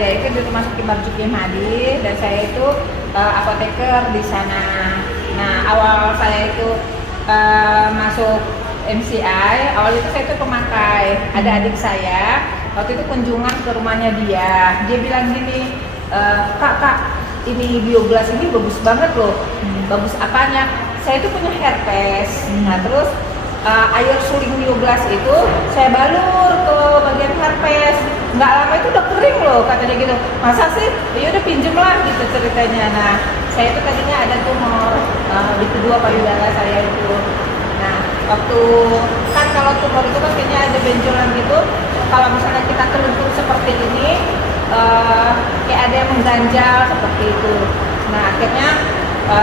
saya itu di Rumah Sakit Marzuki Hadi dan saya itu apoteker di sana. Nah, awal saya itu masuk MCI, awal itu saya itu pemakai. Ada adik saya, waktu itu kunjungan ke rumahnya dia. Dia bilang gini, kak, ini Bioglas ini bagus banget loh. Bagus apanya? Saya itu punya herpes. Nah, terus air suling Bioglas itu saya balur ke bagian herpes. Nggak lama itu udah kering loh, katanya gitu. Masa sih? Ya udah pinjem lah gitu ceritanya. Nah, saya itu tadinya ada tumor di kedua payudara saya itu. Nah, waktu kan kalau tumor itu kan kayaknya ada benjolan gitu. Kalau misalnya kita kelentur seperti ini, kayak ada yang mengganjal seperti itu. Nah, akhirnya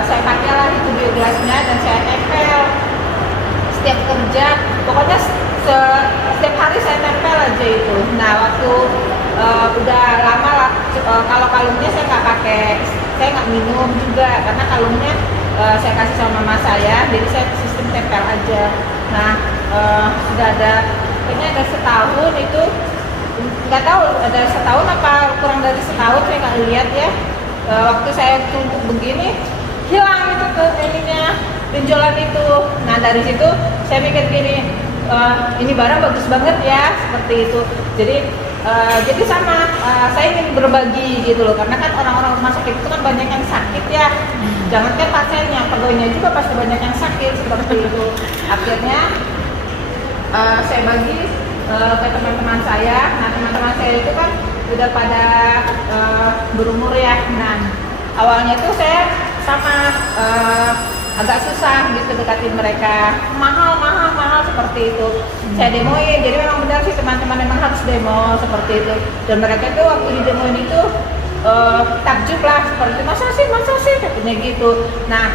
saya pakailah itu Bioglasnya dan saya tempel setiap kerja. Pokoknya setiap hari saya tempel aja itu. Nah, waktu udah lama lah, kalau kalungnya saya nggak pakai, saya nggak minum juga karena kalungnya saya kasih sama mama saya, jadi saya sistem tempel aja. Nah, sudah ada kayaknya ada setahun itu, nggak tahu ada setahun apa kurang dari setahun saya nggak lihat ya. Waktu saya tutup begini hilang itu ke ininya benjolan itu. Nah, dari situ saya mikir gini, ini barang bagus banget ya seperti itu. Jadi sama saya ingin berbagi gitu loh, karena kan orang-orang rumah sakit itu kan banyak yang sakit ya. Jangankan pasiennya, pegawainya juga pasti banyak yang sakit seperti itu. Akhirnya saya bagi ke teman-teman saya. Nah, teman-teman saya itu kan udah pada berumur ya. Nah, awalnya tuh saya sama agak susah gitu dekatin mereka, mahal seperti itu. Saya demoin, jadi memang benar sih teman-teman memang harus demo seperti itu. Dan mereka tuh waktu di demoin itu takjub lah seperti itu, masa sih katanya gitu. Nah,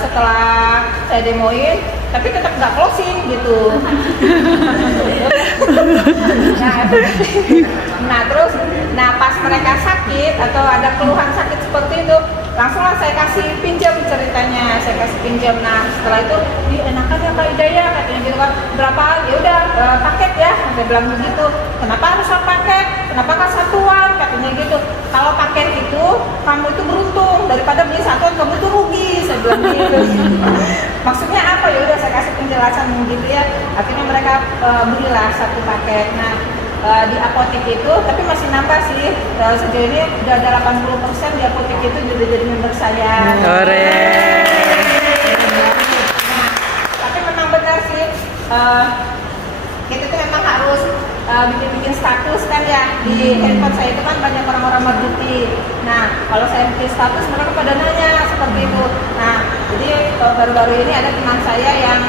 setelah saya demoin, tapi tetap nggak closing gitu. Terus pas mereka sakit atau ada keluhan sakit seperti itu, langsunglah saya kasih pinjam ceritanya, saya kasih pinjam. Nah, setelah itu enakan ya Kak Ida ya katanya gitu kan, berapa? Ya udah paket ya, saya bilang begitu. Kenapa harus paket? Kenapa nggak satuan katanya gitu? Kalau paket itu kamu itu beruntung, daripada beli satuan kamu itu rugi, saya bilang gitu. Maksudnya apa? Ya udah saya kasih penjelasan gitu ya. Akhirnya mereka belilah satu paket. Nah, di apotek itu, tapi masih nambah sih, sejauh ini udah ada 80% di apotek itu juga jadi member saya. Nah, tapi memang benar sih, kita tuh memang harus bikin status kan ya. Di handphone saya itu kan banyak orang-orang Marzuki. Nah, kalau saya bikin status mereka pada nanya seperti itu. Nah, jadi baru-baru ini ada teman saya yang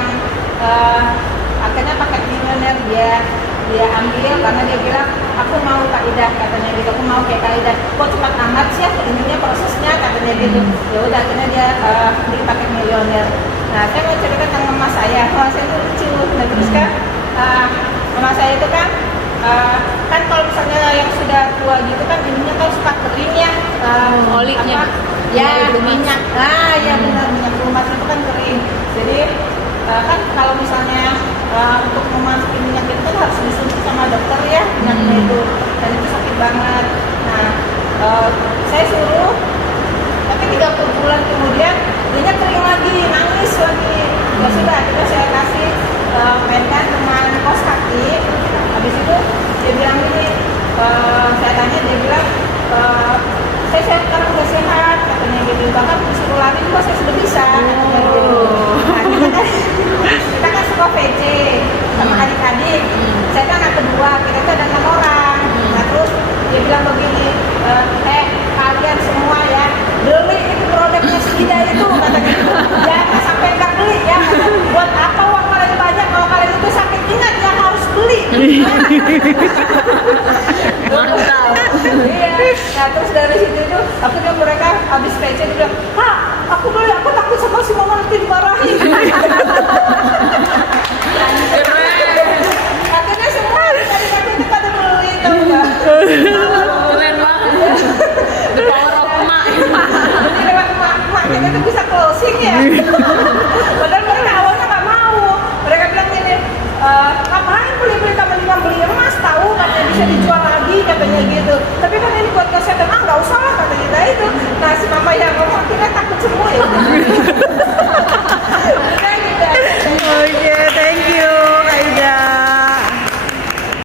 akhirnya pakai milioner, dia ambil karena dia bilang aku mau Kak Ida katanya gitu, aku mau kayak Kak Ida. Kok cepat amat sih ya ininya prosesnya katanya gitu. Ya udah akhirnya dia pakai milioner. Nah, saya mau cerita tentang mama saya itu lucu. Nah, terus kan mama saya itu kan kalau misalnya yang sudah tua gitu kan ininya kan suka kering ya, olinya ya minyak. Ya benar, minyak rumah itu kan kering. Jadi kan kalau misalnya untuk memasuki minyak itu kan harus disuntik sama dokter ya minyaknya itu, dan itu sakit banget. Nah, saya suruh, tapi 30 bulan kemudian minyak kering lagi, nangis lagi. Ya sudah, akhirnya saya kasih mainkan dengan kos kaki. Habis itu dia bilang gini, saya tanya, dia bilang saya sekarang udah sehat katanya gitu, bahkan disuruh lari juga saya sudah bisa katanya gitu. Nah, kita kan suka VC sama adik-adik. Saya kan anak kedua, kita tuh ada 6 orang. Nah, terus dia bilang begini, kalian semua ya beli itu produknya Ida itu katanya gitu. Jangan sampai nggak beli ya. Buat apa uang kalian banyak kalau kalian itu sakit, ingat ya harus beli. Mantap. Iya. Nah, terus dari situ itu akhirnya mereka habis PC dia bilang, "Kak, aku beli, aku takut sama si mama nanti dimarahin." Akhirnya semua tadi itu pada beli, tahu nggak? Keren banget. The power of emak. Jadi lewat emak kita tuh bisa closing ya. Padahal mereka awalnya nggak mau. Mereka bilang gini, ngapain beli-beli tambah 5 beli emas, tahu katanya bisa dijual lagi katanya gitu. Tapi kan ini buat kesehatan, nggak usah lah katanya. Nah itu. Nah si mama yang ngomong, kita takut